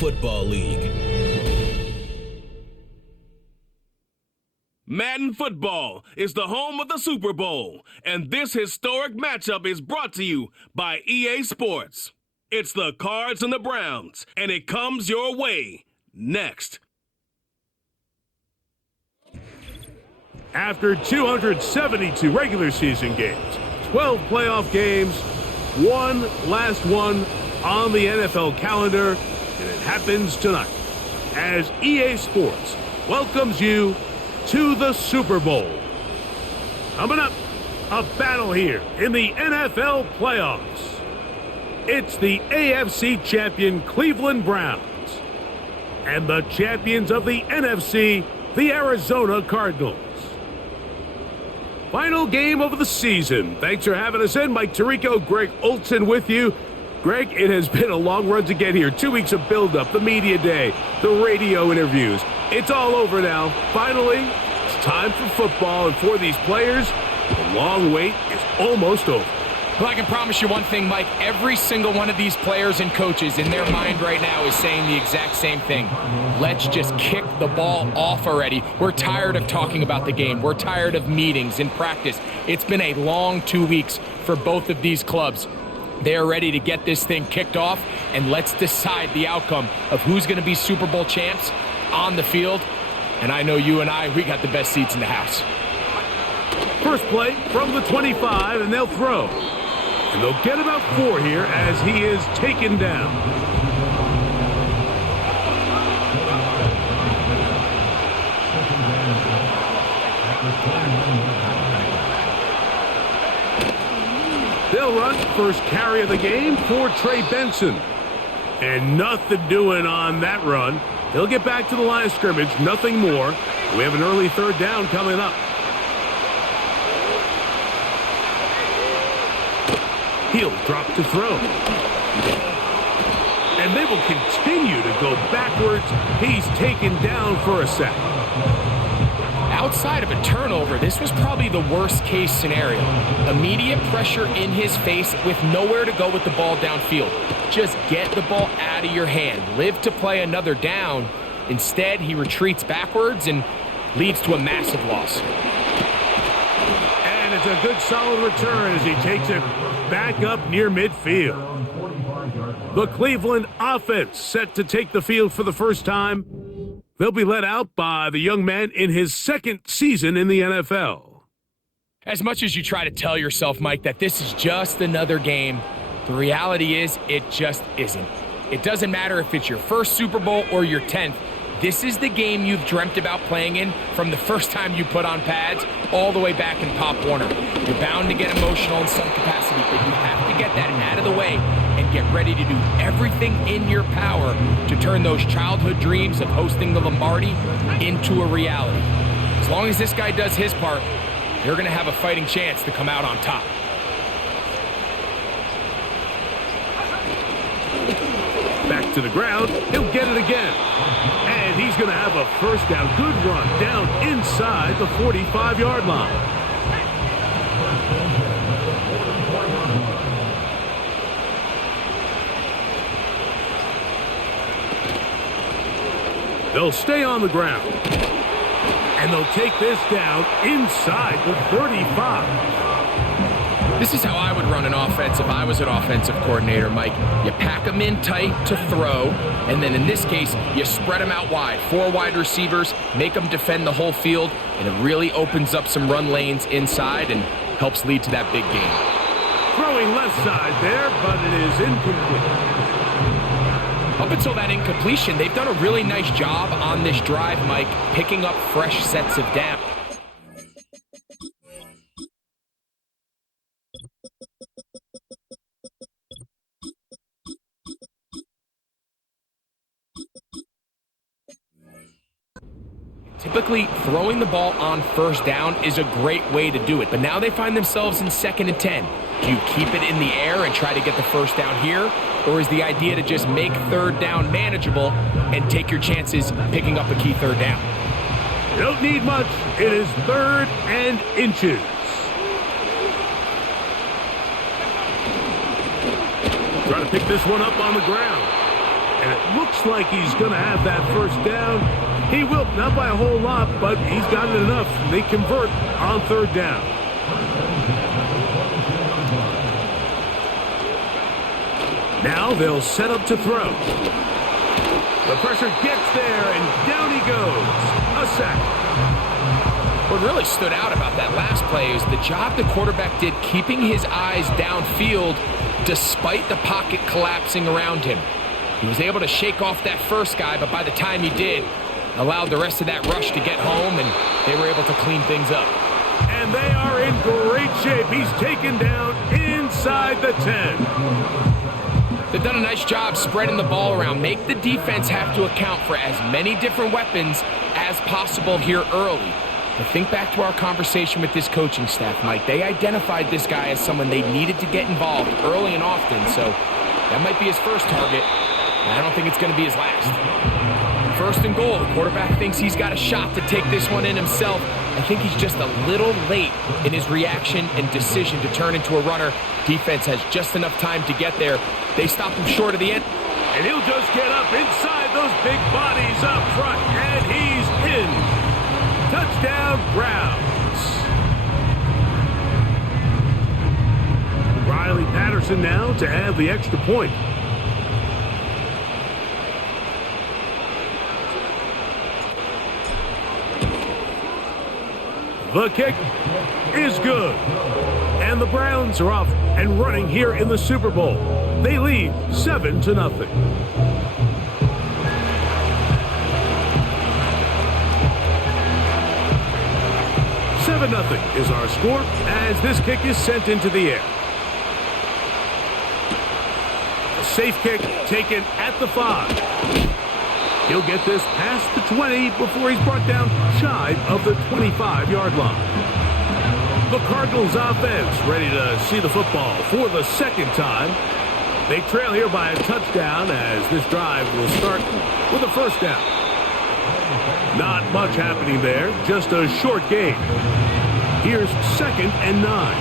Football League. Madden Football is the home of the Super Bowl, and this historic matchup is brought to you by EA Sports. It's the Cards and the Browns, and it comes your way next. After 272 regular season games, 12 playoff games, one last one on the NFL calendar, and it happens tonight as EA Sports welcomes you to the Super Bowl. Coming up, a battle here in the NFL playoffs. It's the AFC champion Cleveland Browns and the champions of the NFC, the Arizona Cardinals. Final game of the season. Thanks for having us in. Mike Tirico, Greg Olson with you. Greg, it has been a long run to get here. 2 weeks of build-up, the media day, the radio interviews. It's all over now. Finally, it's time for football, and for these players, the long wait is almost over. Well, I can promise you one thing, Mike. Every single one of these players and coaches in their mind right now is saying the exact same thing. Let's just kick the ball off already. We're tired of talking about the game. We're tired of meetings and practice. It's been a long 2 weeks for both of these clubs. They are ready to get this thing kicked off, and let's decide the outcome of who's going to be Super Bowl champs on the field. And I know you and I, we got the best seats in the house. First play from the 25, and they'll throw. And they'll get about 4 here as he is taken down. They'll run first carry of the game for Trey Benson. And nothing doing on that run. He'll get back to the line of scrimmage, nothing more. We have an early third down coming up. He'll drop to throw. And they will continue to go backwards. He's taken down for a sack. Outside of a turnover, this was probably the worst case scenario. Immediate pressure in his face with nowhere to go with the ball downfield. Just get the ball out of your hand. Live to play another down. Instead, he retreats backwards and leads to a massive loss. And it's a good solid return as he takes it back up near midfield. The Cleveland offense set to take the field for the first time. They'll be led out by the young man in his second season in the NFL. As much as you try to tell yourself, Mike, that this is just another game, the reality is it just isn't. It doesn't matter if it's your first Super Bowl or your 10th. This is the game you've dreamt about playing in from the first time you put on pads all the way back in Pop Warner. You're bound to get emotional in some capacity, but you have to get that out of the way and get ready to do everything in your power to turn those childhood dreams of hosting the Lombardi into a reality. As long as this guy does his part, you're going to have a fighting chance to come out on top. Back to the ground. He'll get it again. And he's going to have a first down. Good run down inside the 45-yard line. They'll stay on the ground. And they'll take this down inside the 35. This is how I would run an offense if I was an offensive coordinator, Mike. You pack them in tight to throw, and then in this case, you spread them out wide. 4 wide receivers, make them defend the whole field, and it really opens up some run lanes inside and helps lead to that big game. Throwing left side there, but it is incomplete. Up until that incompletion, they've done a really nice job on this drive, Mike, picking up fresh sets of downs. Typically, throwing the ball on first down is a great way to do it, but now they find themselves in 2nd and 10. Do you keep it in the air and try to get the first down here, or is the idea to just make 3rd down manageable and take your chances picking up a key 3rd down? You don't need much. It is 3rd and inches. Trying to pick this one up on the ground. and it looks like he's going to have that first down. He will, not by a whole lot, but he's got it enough. They convert on third down. Now they'll set up to throw. The pressure gets there, and down he goes. A sack. What really stood out about that last play is the job the quarterback did keeping his eyes downfield despite the pocket collapsing around him. He was able to shake off that first guy, but by the time he did, allowed the rest of that rush to get home, and they were able to clean things up. And they are in great shape. He's taken down inside the 10. They've done a nice job spreading the ball around. Make the defense have to account for as many different weapons as possible here early. But think back to our conversation with this coaching staff, Mike. They identified this guy as someone they needed to get involved early and often, so that might be his first target, and I don't think it's going to be his last. First and goal, the quarterback thinks he's got a shot to take this one in himself. I think he's just a little late in his reaction and decision to turn into a runner. Defense has just enough time to get there. They stop him short of the end. And he'll just get up inside those big bodies up front, and he's in. Touchdown, Browns. Riley Patterson now to add the extra point. The kick is good. And the Browns are off and running here in the Super Bowl. They lead 7-0. 7-0 is our score as this kick is sent into the air. A safe kick taken at the 5. He'll get this past the 20 before he's brought down shy of the 25-yard line. The Cardinals offense ready to see the football for the second time. They trail here by a touchdown as this drive will start with a first down. Not much happening there, just a short gain. Here's 2nd and 9.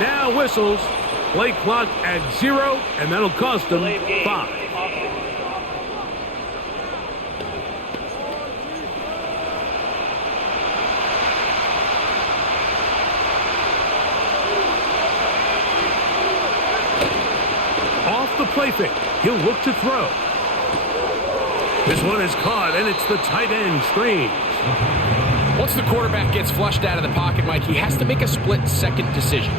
Now whistles, play clock at 0, and that'll cost them 5. The play fake. He'll look to throw. This one is caught, and it's the tight end, Strange. Once the quarterback gets flushed out of the pocket, Mike, he has to make a split-second decision.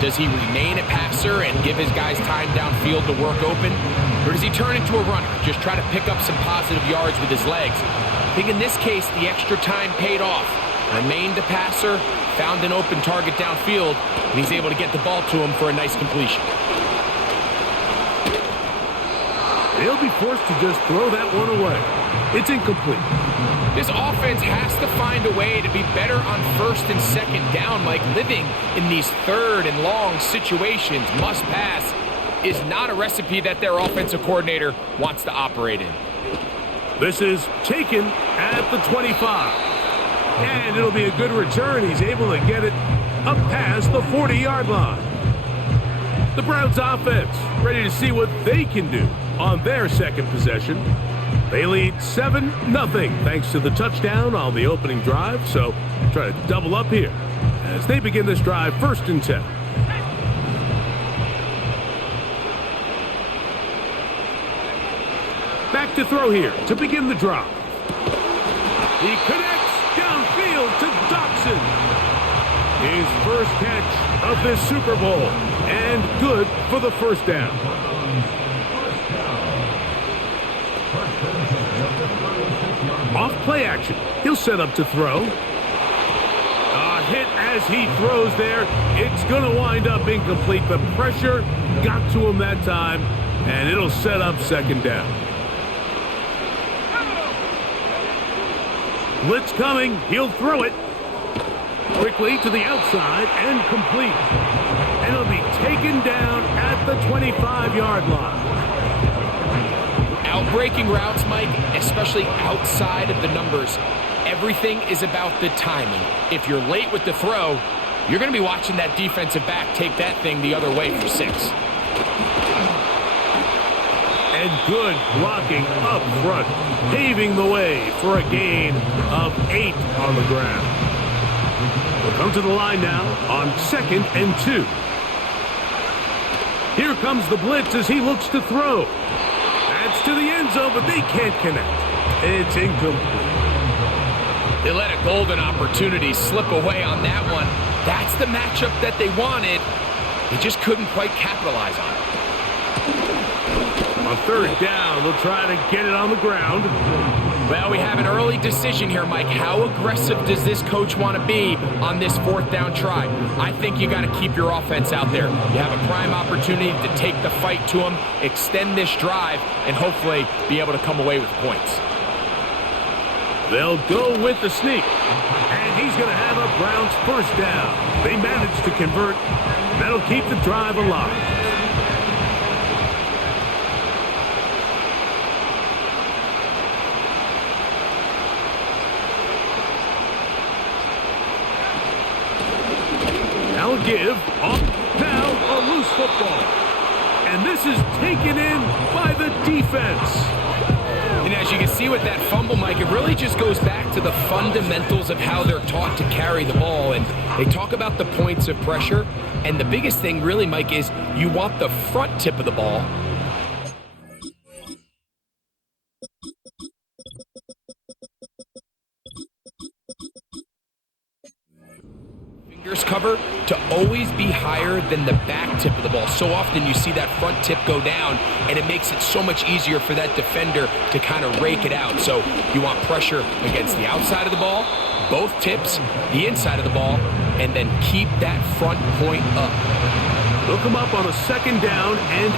Does he remain a passer and give his guys time downfield to work open? Or does he turn into a runner, just try to pick up some positive yards with his legs? I think in this case, the extra time paid off. Remained a passer, found an open target downfield, and he's able to get the ball to him for a nice completion. They'll be forced to just throw that one away. It's incomplete. This offense has to find a way to be better on 1st and 2nd down, Mike. Living in these 3rd and long situations, must pass, is not a recipe that their offensive coordinator wants to operate in. This is taken at the 25. And it'll be a good return. He's able to get it up past the 40-yard line. The Browns offense ready to see what they can do on their second possession. They lead 7-0 thanks to the touchdown on the opening drive, so try to double up here as they begin this drive 1st and 10. Back to throw here to begin the drive. He connects downfield to Dobson. His first catch of this Super Bowl, and good for the first down. Off play action. He'll set up to throw. A hit as he throws there. It's going to wind up incomplete. The pressure got to him that time, and it'll set up 2nd down. Blitz coming. He'll throw it. Quickly to the outside and complete. And it'll be taken down at the 25-yard line. Outbreaking routes, Mike, especially outside of the numbers. everything is about the timing. If you're late with the throw, you're going to be watching that defensive back take that thing the other way for 6. And good blocking up front, paving the way for a gain of 8 on the ground. We'll come to the line now on 2nd and 2. Here comes the blitz as he looks to throw. That's to the end zone, but they can't connect. It's incomplete. They let a golden opportunity slip away on that one. That's the matchup that they wanted. They just couldn't quite capitalize on it. On 3rd down, they'll try to get it on the ground. Well, we have an early decision here, Mike. How aggressive does this coach want to be on this 4th down try? I think you got to keep your offense out there. You have a prime opportunity to take the fight to them, extend this drive, and hopefully be able to come away with points. They'll go with the sneak. And he's going to have a Browns 1st down. They managed to convert. That'll keep the drive alive. Now a give. Off. Now a loose football. And this is taken in by the defense. And as you can see with that fumble, Mike, it really just goes back to the fundamentals of how they're taught to carry the ball. And they talk about the points of pressure. And the biggest thing really, Mike, is you want the front tip of the ball. Fingers cover to always be higher than the back tip of the ball. So often you see that front tip go down, and it makes it so much easier for that defender to kind of rake it out. So you want pressure against the outside of the ball, both tips, the inside of the ball, and then keep that front point up. They'll come up on a 2nd down and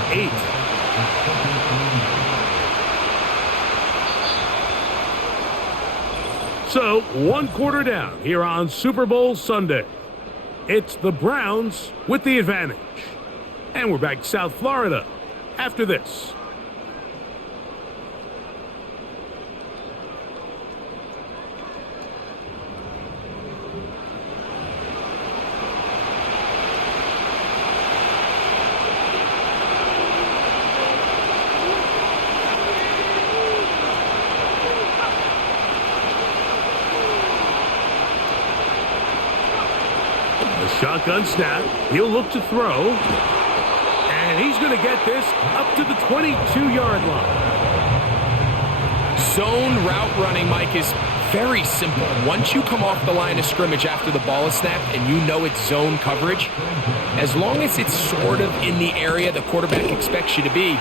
8. So, 1 quarter down here on Super Bowl Sunday. It's the Browns with the advantage. And we're back to South Florida after this. Shotgun snap. He'll look to throw. And he's going to get this up to the 22-yard line. Zone route running, Mike, is very simple. Once you come off the line of scrimmage after the ball is snapped and you know it's zone coverage, as long as it's sort of in the area the quarterback expects you to be,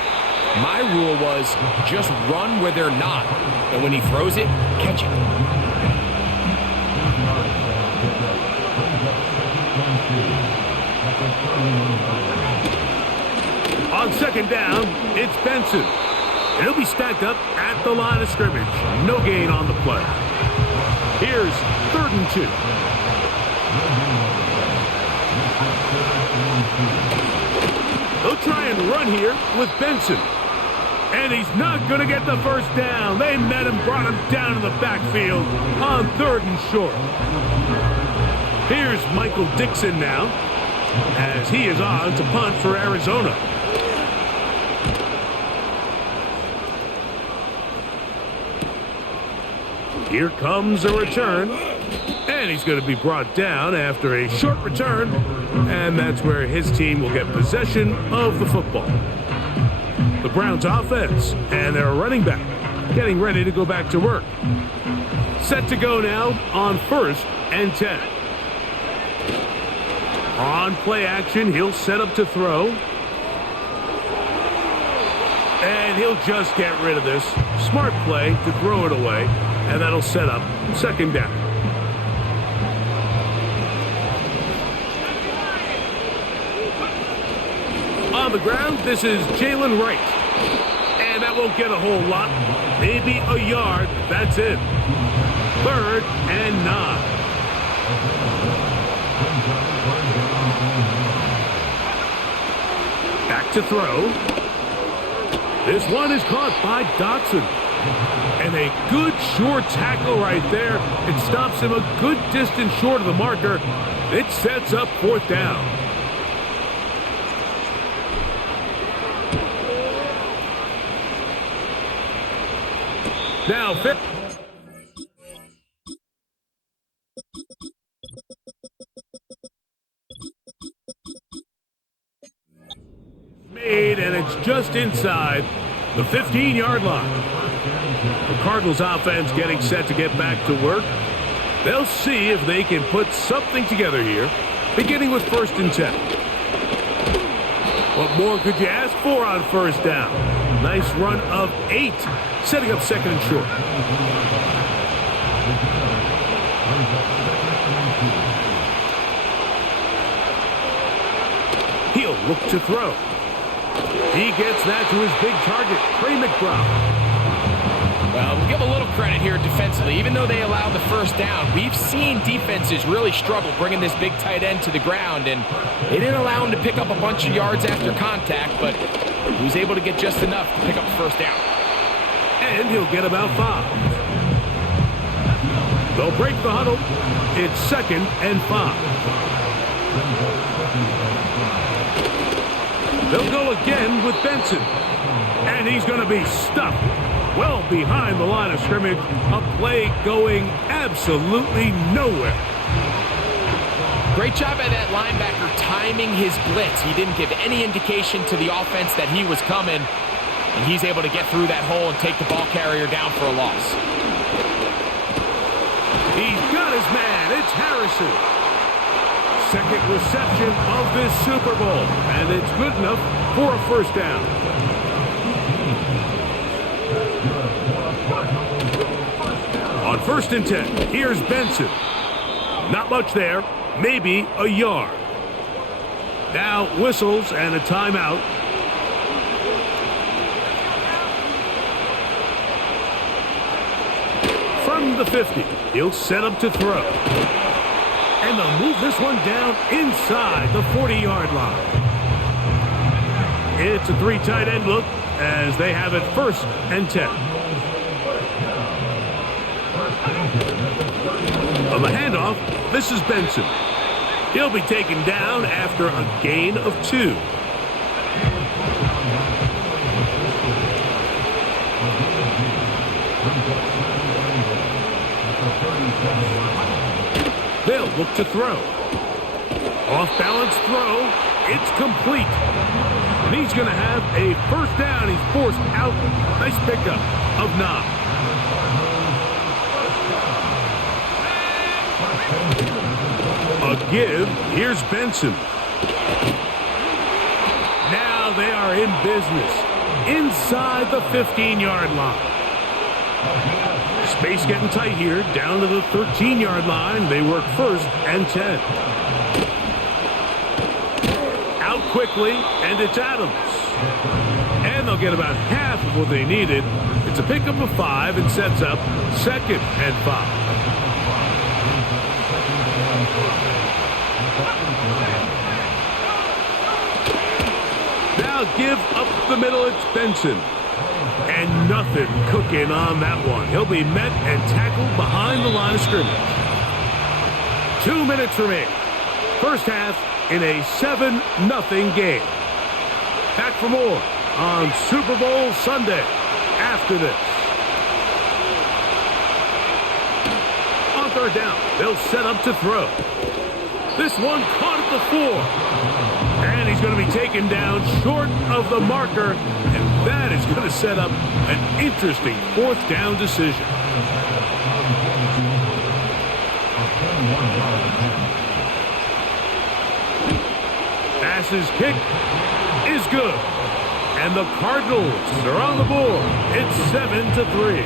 my rule was just run where they're not. And when he throws it, catch it. On 2nd down, it's Benson. And he'll be stacked up at the line of scrimmage. No gain on the play. Here's 3rd and 2. They'll try and run here with Benson. And he's not going to get the 1st down. They met him, brought him down to the backfield on 3rd and short. Here's Michael Dixon now, as he is on to punt for Arizona. Here comes a return, and he's going to be brought down after a short return, and that's where his team will get possession of the football. The Browns offense and their running back getting ready to go back to work. Set to go now on 1st and 10. On play action, he'll set up to throw. And he'll just get rid of this. Smart play to throw it away. And that'll set up 2nd down. On the ground, this is Jalen Wright. And that won't get a whole lot. Maybe a yard. That's it. 3rd and 9. Back to throw. This one is caught by Dotson. And a good short tackle right there. It stops him a good distance short of the marker. It sets up 4th down. Now, made, and it's just inside the 15-yard line. The Cardinals offense getting set to get back to work. They'll see if they can put something together here, beginning with 1st and 10. What more could you ask for on 1st down? Nice run of 8, setting up 2nd and short. He'll look to throw. He gets that to his big target, Trey McBride. Well, we'll give a little credit here defensively. Even though they allowed the 1st down, we've seen defenses really struggle bringing this big tight end to the ground, and they didn't allow him to pick up a bunch of yards after contact, but he was able to get just enough to pick up the 1st down. And he'll get about 5. They'll break the huddle. It's 2nd and 5. They'll go again with Benson. And he's going to be stuffed well behind the line of scrimmage. A play going absolutely nowhere. Great job by that linebacker timing his blitz. He didn't give any indication to the offense that he was coming, and he's able to get through that hole and take the ball carrier down for a loss. He's got his man. It's Harrison. 2nd reception of this Super Bowl, and it's good enough for a 1st down. On 1st and 10, here's Benson. Not much there, maybe a yard. Now whistles and a timeout. From the 50, he'll set up to throw. And they'll move this one down inside the 40-yard line. It's a 3 tight end look as they have it 1st and 10. On the handoff, this is Benson. He'll be taken down after a gain of 2. They'll look to throw. Off-balance throw. It's complete. And he's going to have a 1st down. He's forced out. Nice pickup of 9. A give. Here's Benson. Now they are in business inside the 15-yard line. Space getting tight here, down to the 13-yard line. They work 1st and 10. Out quickly, and it's Adams. And they'll get about half of what they needed. It's a pickup of 5 and sets up 2nd and 5. Now give up the middle, it's Benson. And nothing cooking on that one. He'll be met and tackled behind the line of scrimmage. 2 minutes remaining. 1st half in a 7-0 game. Back for more on Super Bowl Sunday after this. On 3rd down, they'll set up to throw. This one caught at the 4. And he's going to be taken down short of the marker, and that is going to set up an interesting 4th down decision. Pass's kick is good, and the Cardinals are on the board. It's 7-3.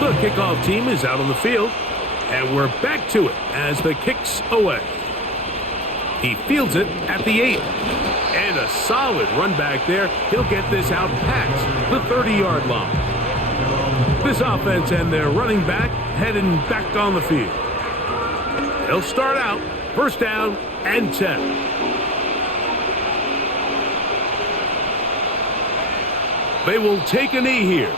The kickoff team is out on the field, and we're back to it as the kick's away. He fields it at the 8. And a solid run back there. He'll get this out past the 30-yard line. This offense and their running back heading back on the field. They'll start out 1st down and 10. They will take a knee here.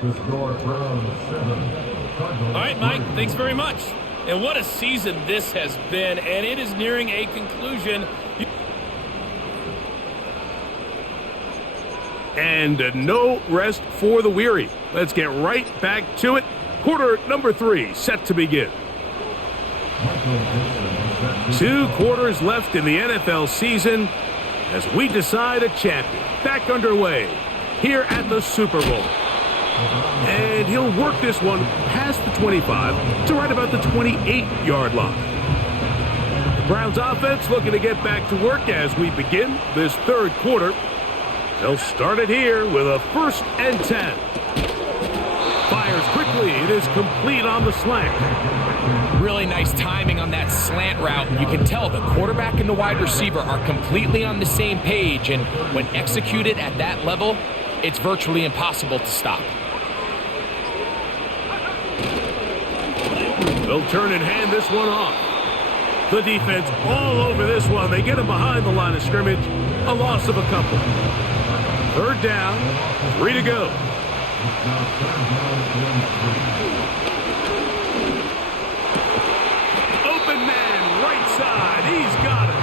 All right, Mike, thanks very much. And what a season this has been, and it is nearing a conclusion. And no rest for the weary. Let's get right back to it. Quarter number 3 set to begin. 2 quarters left in the NFL season as we decide a champion. Back underway here at the Super Bowl. And he'll work this one past the 25 to right about the 28-yard line. The Browns offense looking to get back to work as we begin this third quarter. They'll start it here with a 1st and 10. Fires quickly. It is complete on the slant. Really nice timing on that slant route. You can tell the quarterback and the wide receiver are completely on the same page, and when executed at that level, it's virtually impossible to stop. They'll turn and hand this one off. The defense all over this one. They get him behind the line of scrimmage. A loss of a couple. 3rd down, 3 to go. Open man, right side. He's got it.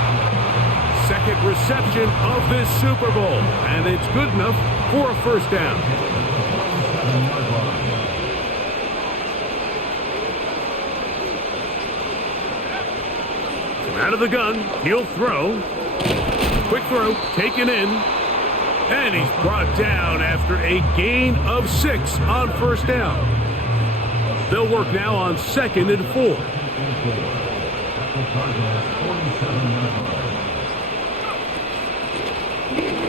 Second reception of this Super Bowl, and it's good enough for a 1st down. Out of the gun, he'll throw. Quick throw, taken in. And he's brought down after a gain of 6 on 1st down. They'll work now on 2nd and 4.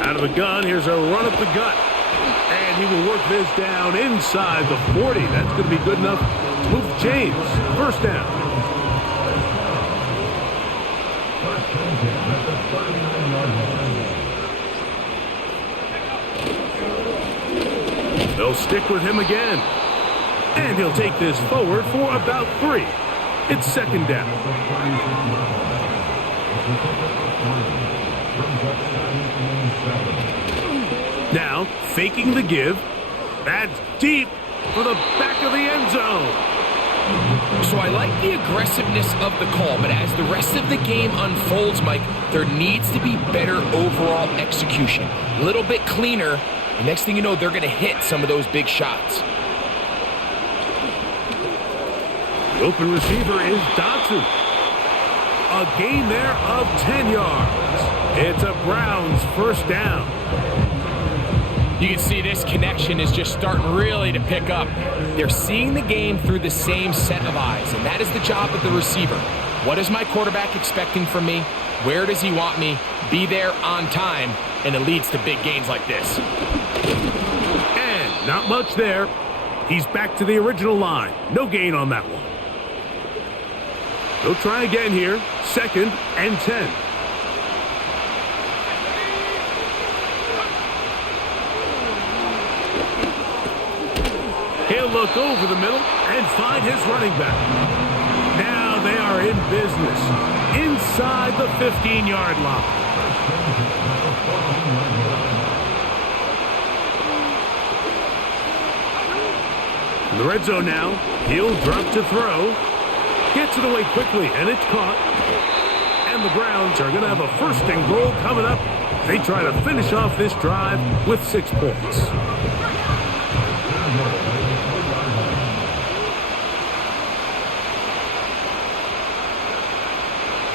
Out of the gun, here's a run up the gut. And he will work this down inside the 40. That's going to be good enough to move the chains. 1st down. They'll stick with him again. And he'll take this forward for about 3. It's 2nd down. Now, faking the give. That's deep for the back of the end zone. So I like the aggressiveness of the call, but as the rest of the game unfolds, Mike, there needs to be better overall execution. A little bit cleaner. The next thing you know, they're going to hit some of those big shots. The open receiver is Dotson. A gain there of 10 yards. It's a Browns 1st down. You can see this connection is just starting really to pick up. They're seeing the game through the same set of eyes, and that is the job of the receiver. What is my quarterback expecting from me? Where does he want me? Be there on time, and it leads to big gains like this. And not much there. He's back to the original line. No gain on that one. They'll try again here. 2nd and 10. He'll look over the middle and find his running back. Now they are in business inside the 15-yard line. In the red zone now, he'll drop to throw. Gets it away quickly, and it's caught. And the Browns are going to have a 1st and goal coming up. They try to finish off this drive with 6 points.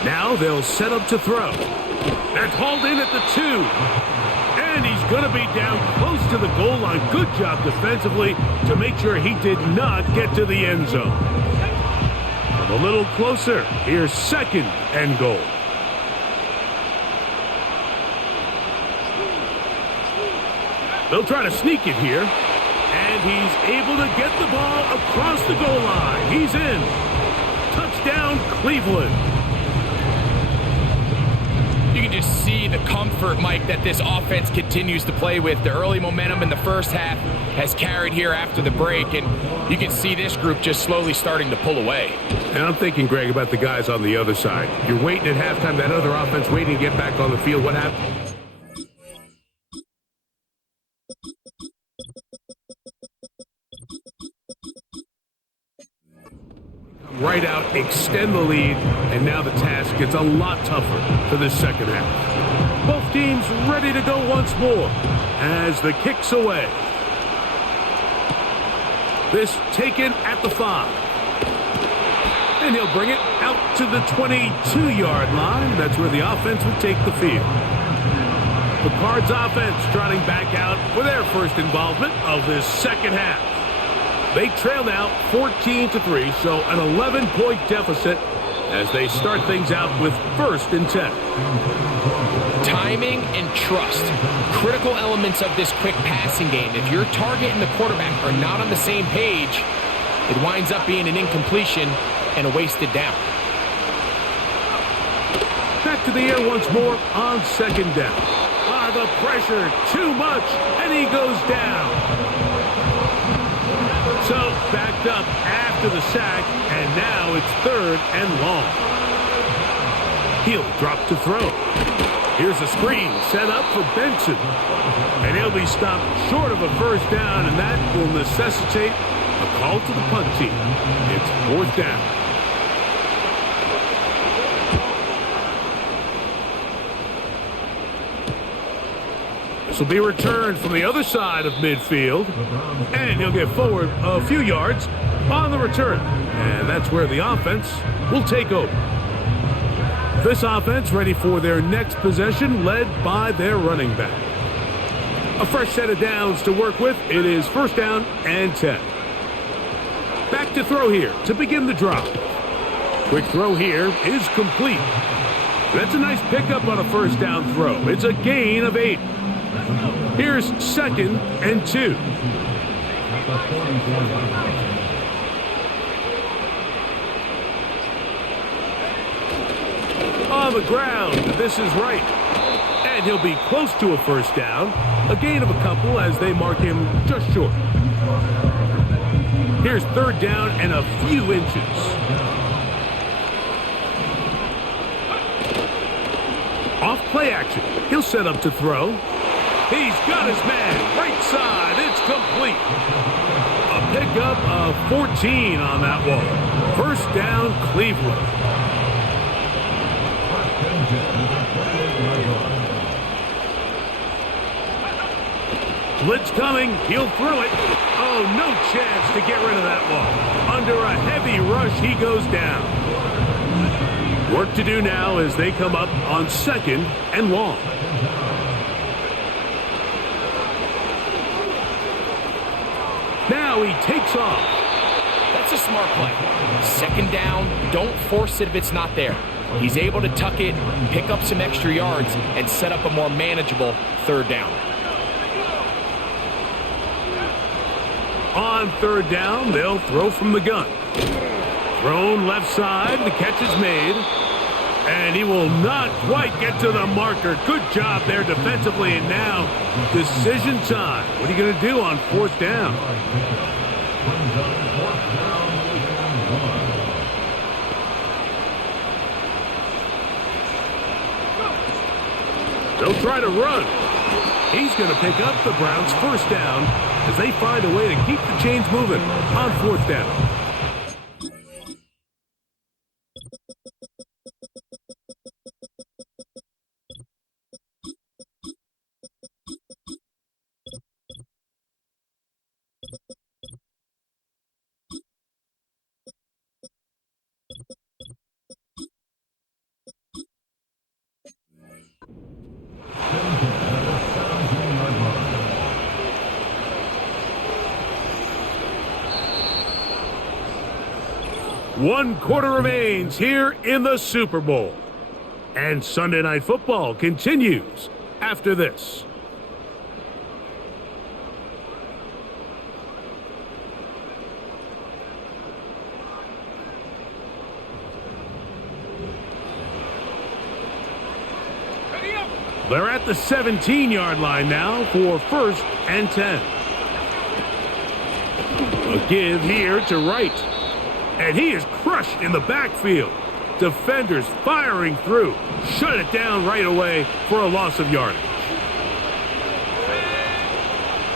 Now they'll set up to throw. That's hauled in at the 2. And he's going to be down close to the goal line. Good job defensively to make sure he did not get to the end zone. From a little closer, here's 2nd and goal. They'll try to sneak it here. And he's able to get the ball across the goal line. He's in. Touchdown, Cleveland. You can just see the comfort, Mike, that this offense continues to play with. The early momentum in the first half has carried here after the break, and you can see this group just slowly starting to pull away. And I'm thinking, Greg, about the guys on the other side. You're waiting at halftime, that other offense waiting to get back on the field. What happened? right out, extend the lead, and now the task gets a lot tougher for this second half. Both teams ready to go once more as the kick's away. This taken at the 5. And he'll bring it out to the 22-yard line. That's where the offense will take the field. The Cards offense trotting back out for their first involvement of this second half. They trail now 14-3, so an 11-point deficit as they start things out with 1st and 10. Timing and trust, critical elements of this quick passing game. If your target and the quarterback are not on the same page, it winds up being an incompletion and a wasted down. Back to the air once more on 2nd down. The pressure, too much, and he goes down. So, backed up after the sack, and now it's 3rd and long. He'll drop to throw. Here's a screen set up for Benson. And he'll be stopped short of a 1st down, and that will necessitate a call to the punt team. It's 4th down. This will be returned from the other side of midfield, and he'll get forward a few yards on the return. And that's where the offense will take over. This offense ready for their next possession, led by their running back. A fresh set of downs to work with. It is 1st down and 10. Back to throw here to begin the drive. Quick throw here is complete. That's a nice pickup on a 1st down throw. It's a gain of 8. Here's 2nd and 2. On the ground, this is right. And he'll be close to a 1st down. A gain of a couple as they mark him just short. Here's 3rd down and a few inches. Off play action. He'll set up to throw. He's got his man. Right side. It's complete. A pickup of 14 on that one. 1st down, Cleveland. Blitz coming. He'll throw it. Oh, no chance to get rid of that one. Under a heavy rush, he goes down. Work to do now as they come up on 2nd and long. Now he takes off. That's a smart play. 2nd down, don't force it if it's not there. He's able to tuck it, pick up some extra yards, and set up a more manageable 3rd down. On 3rd down, they'll throw from the gun. Thrown left side, the catch is made. And he will not quite get to the marker. Good job there defensively, and now decision time. What are you going to do on 4th down? They'll try to run. He's going to pick up the Browns' 1st down as they find a way to keep the chains moving on 4th down. One quarter remains here in the Super Bowl. And Sunday Night Football continues after this. They're at the 17-yard line now for 1st and 10. A give here to Wright. And he is crushed in the backfield. Defenders firing through. Shut it down right away for a loss of yardage.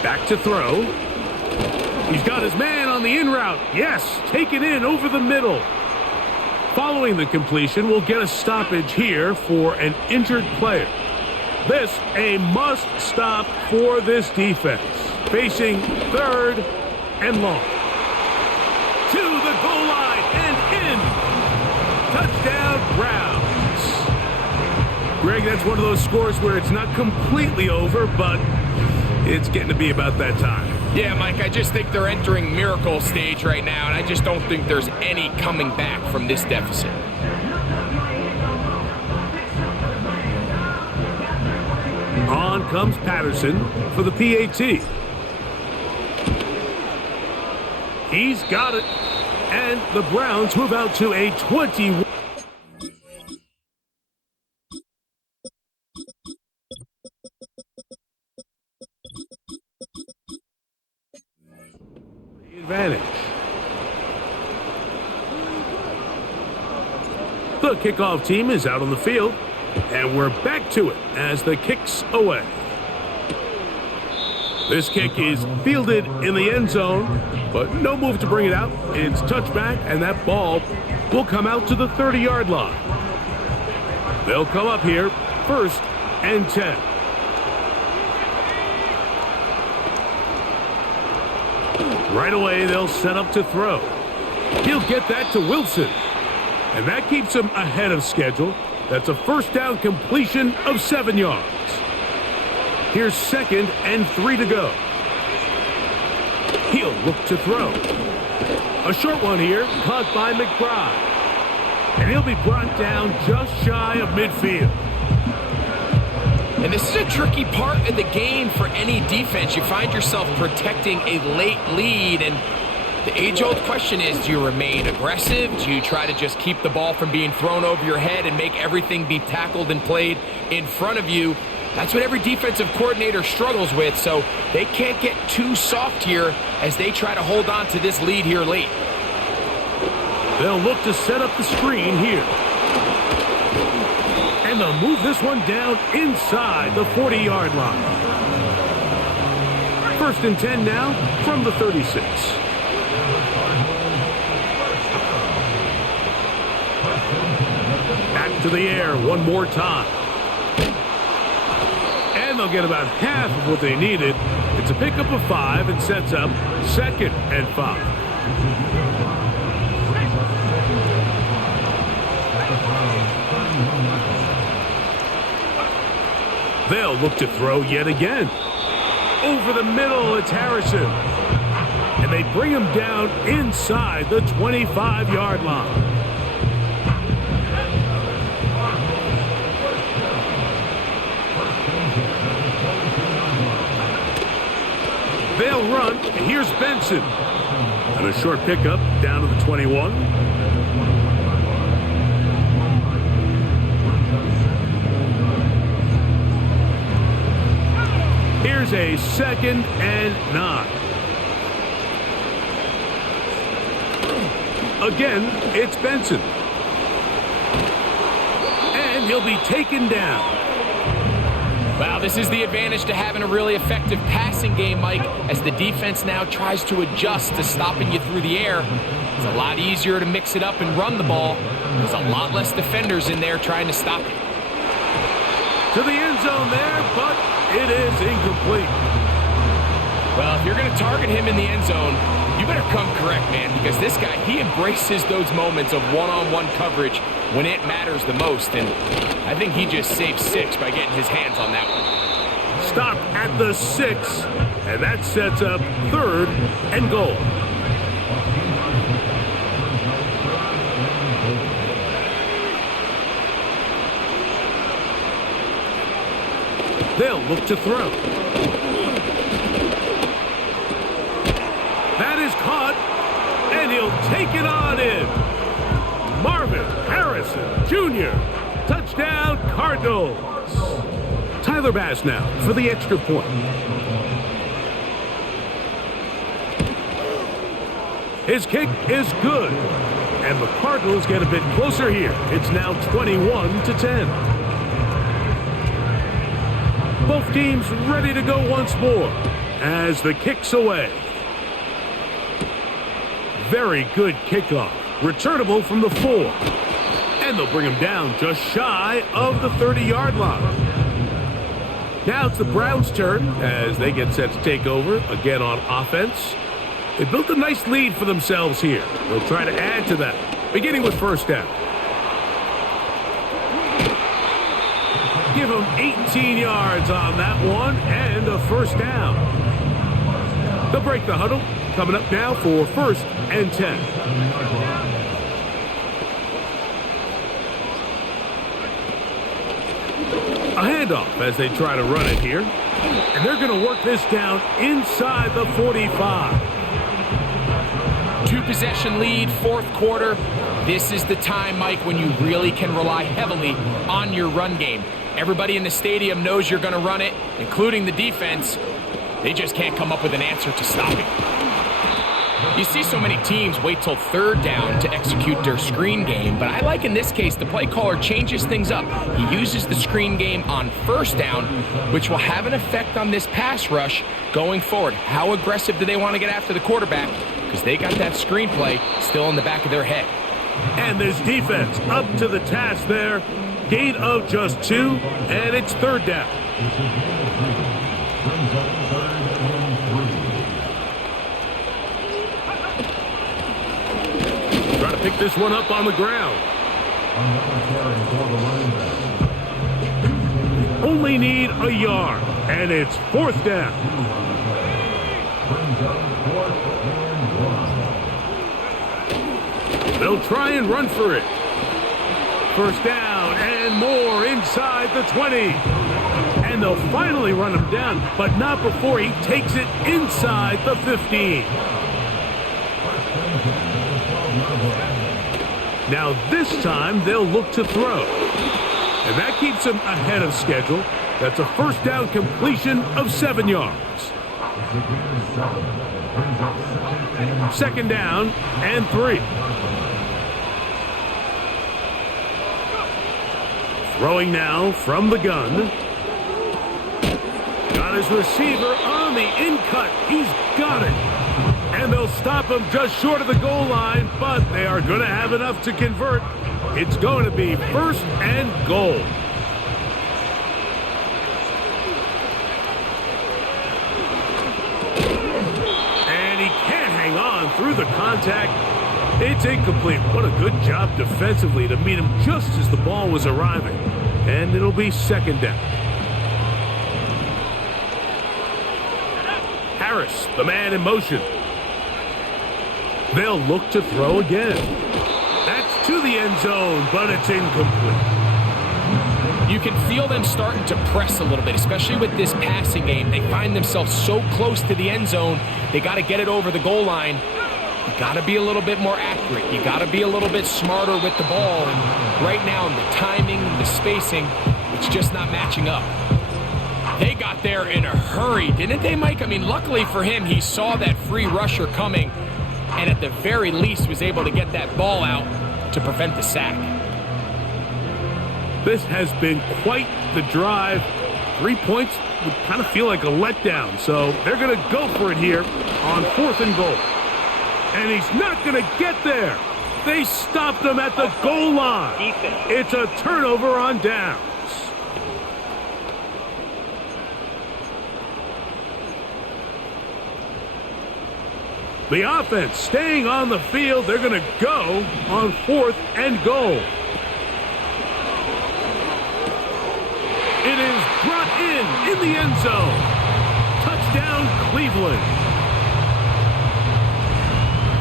Back to throw. He's got his man on the in route. Yes, taken in over the middle. Following the completion, we'll get a stoppage here for an injured player. This a must stop for this defense. Facing third and long. To the goal line and in. Touchdown Browns. Greg, that's one of those scores where it's not completely over, but it's getting to be about that time. Yeah, Mike, I just think they're entering miracle stage right now, and I just don't think there's any coming back from this deficit. On comes Patterson for the PAT. He's got it. And the Browns move out to a 21. Advantage. The kickoff team is out on the field, and we're back to it as the kick's away. This kick is fielded in the end zone, but no move to bring it out. It's touchback, and that ball will come out to the 30-yard line. They'll come up here, 1st and 10. Right away, they'll set up to throw. He'll get that to Wilson. And that keeps him ahead of schedule. That's a first down completion of 7 yards. Here's 2nd and 3 to go. He'll look to throw. A short one here, caught by McBride. And he'll be brought down just shy of midfield. And this is a tricky part of the game for any defense. You find yourself protecting a late lead, and the age-old question is, do you remain aggressive? Do you try to just keep the ball from being thrown over your head and make everything be tackled and played in front of you? That's what every defensive coordinator struggles with, so they can't get too soft here as they try to hold on to this lead here late. They'll look to set up the screen here. And they'll move this one down inside the 40-yard line. 1st and 10 now from the 36. Back to the air one more time. And they'll get about half of what they needed. It's a pickup of 5 and sets up 2nd and 5. They'll look to throw yet again. Over the middle, it's Harrison. And they bring him down inside the 25-yard line. They'll run. Here's Benson. And a short pickup down to the 21. Here's a 2nd and 9. Again, it's Benson. And he'll be taken down. Wow, this is the advantage to having a really effective passing game, Mike, as the defense now tries to adjust to stopping you through the air. It's a lot easier to mix it up and run the ball. There's a lot less defenders in there trying to stop it. To the end zone there, but it is incomplete. Well, if you're going to target him in the end zone, you better come correct, man, because this guy, he embraces those moments of one-on-one coverage when it matters the most, and I think he just saved 6 by getting his hands on that one. Stop at the 6, and that sets up 3rd and goal. They'll look to throw. That is caught, and he'll take it on in. Marvin Harrison Jr. Touchdown, Cardinals. Tyler Bass now for the extra point. His kick is good, and the Cardinals get a bit closer here. It's now 21-10. Both teams ready to go once more as the kick's away. Very good kickoff. Returnable from the 4. And they'll bring him down just shy of the 30-yard line. Now it's the Browns' turn as they get set to take over again on offense. They built a nice lead for themselves here. They'll try to add to that, beginning with first down. Give them 18 yards on that one and a first down. They'll break the huddle. Coming up now for first and 10. A handoff as they try to run it here. And they're going to work this down inside the 45. 2-possession lead, fourth quarter. This is the time, Mike, when you really can rely heavily on your run game. Everybody in the stadium knows you're going to run it, including the defense. They just can't come up with an answer to stop it. You see so many teams wait till third down to execute their screen game, but I like in this case the play caller changes things up. He uses the screen game on first down, which will have an effect on this pass rush going forward. How aggressive do they want to get after the quarterback? Because they got that screen play still in the back of their head. And this defense up to the task there. Gain of just 2, and it's third down. Try to pick this one up on the ground. Only need a yard, and it's fourth down. They'll try and run for it. First down and more inside the 20. And they'll finally run him down, but not before he takes it inside the 15. Now this time they'll look to throw. And that keeps him ahead of schedule. That's a first down completion of 7 yards. Second down and 3. Throwing now from the gun. Got his receiver on the in-cut. He's got it. And they'll stop him just short of the goal line, but they are going to have enough to convert. It's going to be first and goal. And he can't hang on through the contact. It's incomplete. What a good job defensively to meet him just as the ball was arriving. And it'll be second down. Harris, the man in motion. They'll look to throw again. That's to the end zone, but it's incomplete. You can feel them starting to press a little bit, especially with this passing game. They find themselves so close to the end zone, they got to get it over the goal line. You got to be a little bit more accurate. You got to be a little bit smarter with the ball. And right now, the timing, the spacing, it's just not matching up. They got there in a hurry, didn't they, Mike? I mean, luckily for him, he saw that free rusher coming and at the very least was able to get that ball out to prevent the sack. This has been quite the drive. 3 points would kind of feel like a letdown, so they're going to go for it here on fourth and goal. And he's not going to get there. They stopped him at the goal line. It's a turnover on downs. The offense staying on the field. They're going to go on fourth and goal. It is brought in the end zone. Touchdown, Cleveland.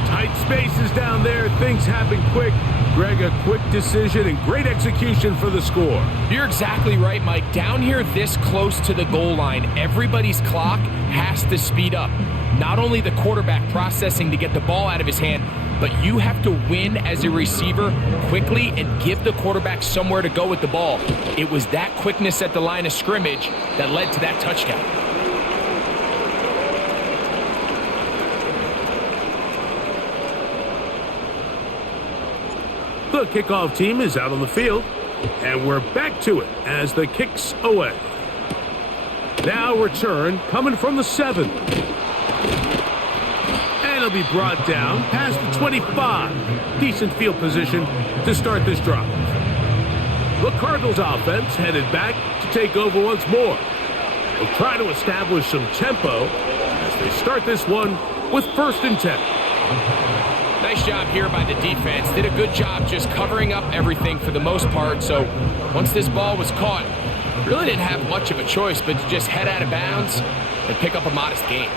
Tight spaces down there. Things happen quick. Greg, a quick decision and great execution for the score. You're exactly right, Mike. Down here this close to the goal line, everybody's clock has to speed up. Not only the quarterback processing to get the ball out of his hand, but you have to win as a receiver quickly and give the quarterback somewhere to go with the ball. It was that quickness at the line of scrimmage that led to that touchdown. The kickoff team is out on the field, and we're back to it as the kick's away. Now return coming from the 7. And it'll be brought down past the 25. Decent field position to start this drive. The Cardinals offense headed back to take over once more. They'll try to establish some tempo as they start this one with 1st and 10. Nice job here by the defense. Did a good job just covering up everything for the most part. So once this ball was caught, really didn't have much of a choice but to just head out of bounds and pick up a modest gain.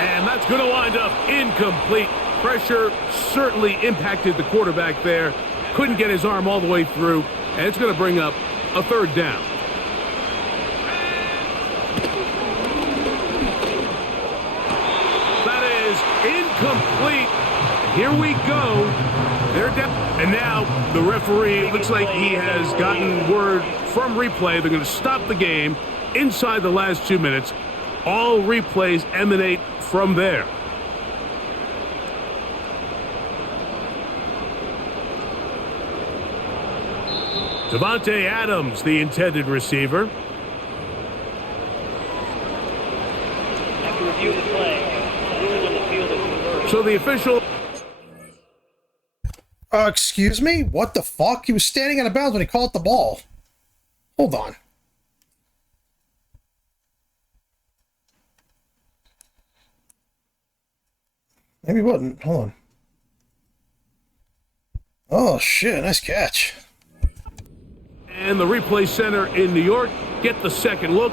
And that's going to wind up incomplete. Pressure certainly impacted the quarterback there. Couldn't get his arm all the way through, and it's going to bring up a 3rd down. That is incomplete. Here we go. They're down. And now the referee looks like he has gotten word from replay. They're going to stop the game inside the last 2 minutes. All replays emanate from there. Devontae Adams, the intended receiver. After review of the play, rules on the field is reversed. So the official... Excuse me? What the fuck? He was standing out of bounds when he caught the ball. Hold on. Maybe he wasn't. Hold on. Oh, shit. Nice catch. And the replay center in New York get the second look.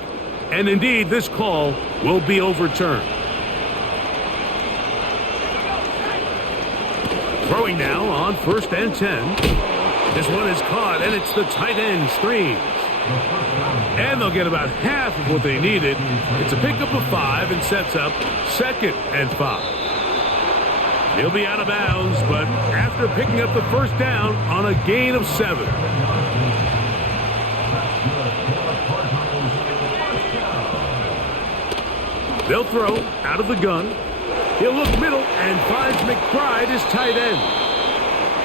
And indeed, this call will be overturned. Throwing now on 1st and 10. This one is caught, and it's the tight end, Streams. And they'll get about half of what they needed. It's a pickup of 5 and sets up 2nd and 5. He'll be out of bounds, but after picking up the 1st down on a gain of 7. They'll throw out of the gun. He'll look middle and finds McBride as tight end.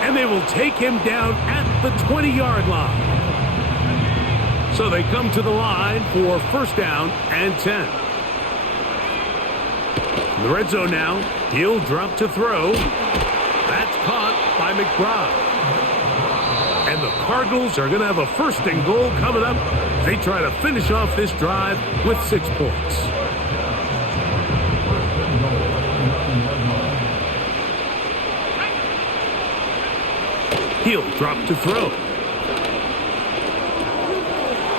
And they will take him down at the 20-yard line. So they come to the line for 1st down and 10. In the red zone now, he'll drop to throw. That's caught by McBride. And the Cardinals are going to have a 1st and goal coming up. They try to finish off this drive with 6 points. He'll drop to throw.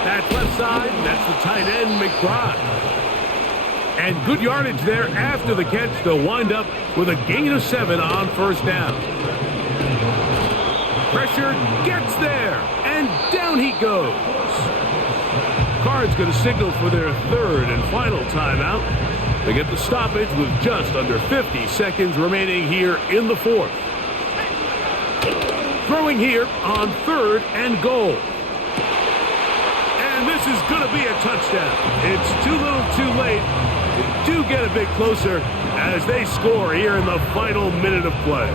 That's left side. That's the tight end, McBride. And good yardage there after the catch. They'll wind up with a gain of 7 on 1st down. Pressure gets there, and down he goes. Cards going to signal for their 3rd and final timeout. They get the stoppage with just under 50 seconds remaining here in the 4th. Throwing here on 3rd and goal. And this is going to be a touchdown. It's too little too late. They do get a bit closer as they score here in the final minute of play.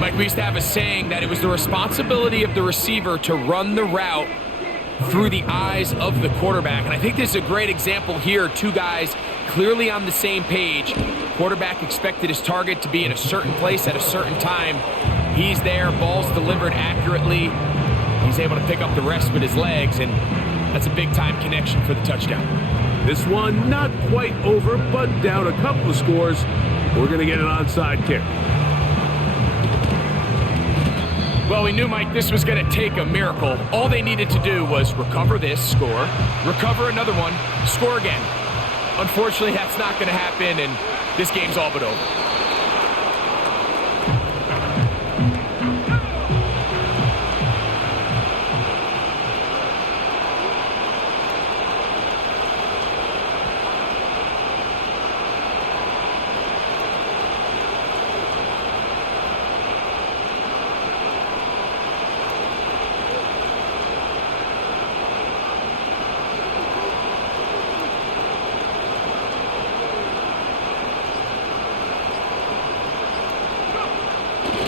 Mike, we used to have a saying that it was the responsibility of the receiver to run the route through the eyes of the quarterback. And I think this is a great example here. 2 guys clearly on the same page. Quarterback expected his target to be in a certain place at a certain time. He's there, ball's delivered accurately. He's able to pick up the rest with his legs, and that's a big-time connection for the touchdown. This one not quite over, but down a couple of scores. We're going to get an onside kick. Well, we knew, Mike, this was going to take a miracle. All they needed to do was recover this, score, recover another one, score again. Unfortunately, that's not going to happen, and this game's all but over.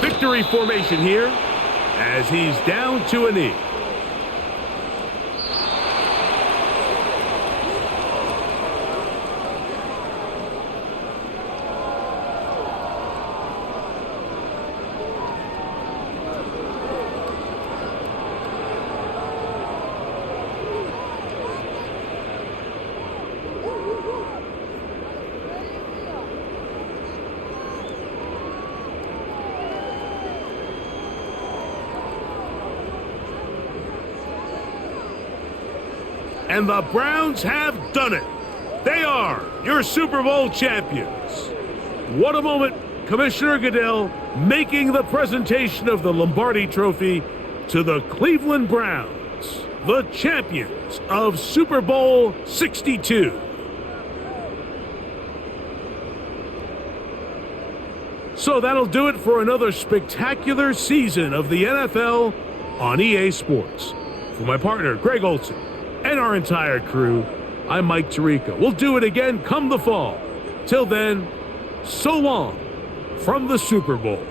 Victory formation here as he's down to a knee. and the Browns have done it. They are your Super Bowl champions. What a moment, Commissioner Goodell making the presentation of the Lombardi Trophy to the Cleveland Browns, the champions of Super Bowl 62. So that'll do it for another spectacular season of the NFL on EA Sports. For my partner, Greg Olson, and our entire crew, I'm Mike Tirico. We'll do it again come the fall. Till then, so long from the Super Bowl.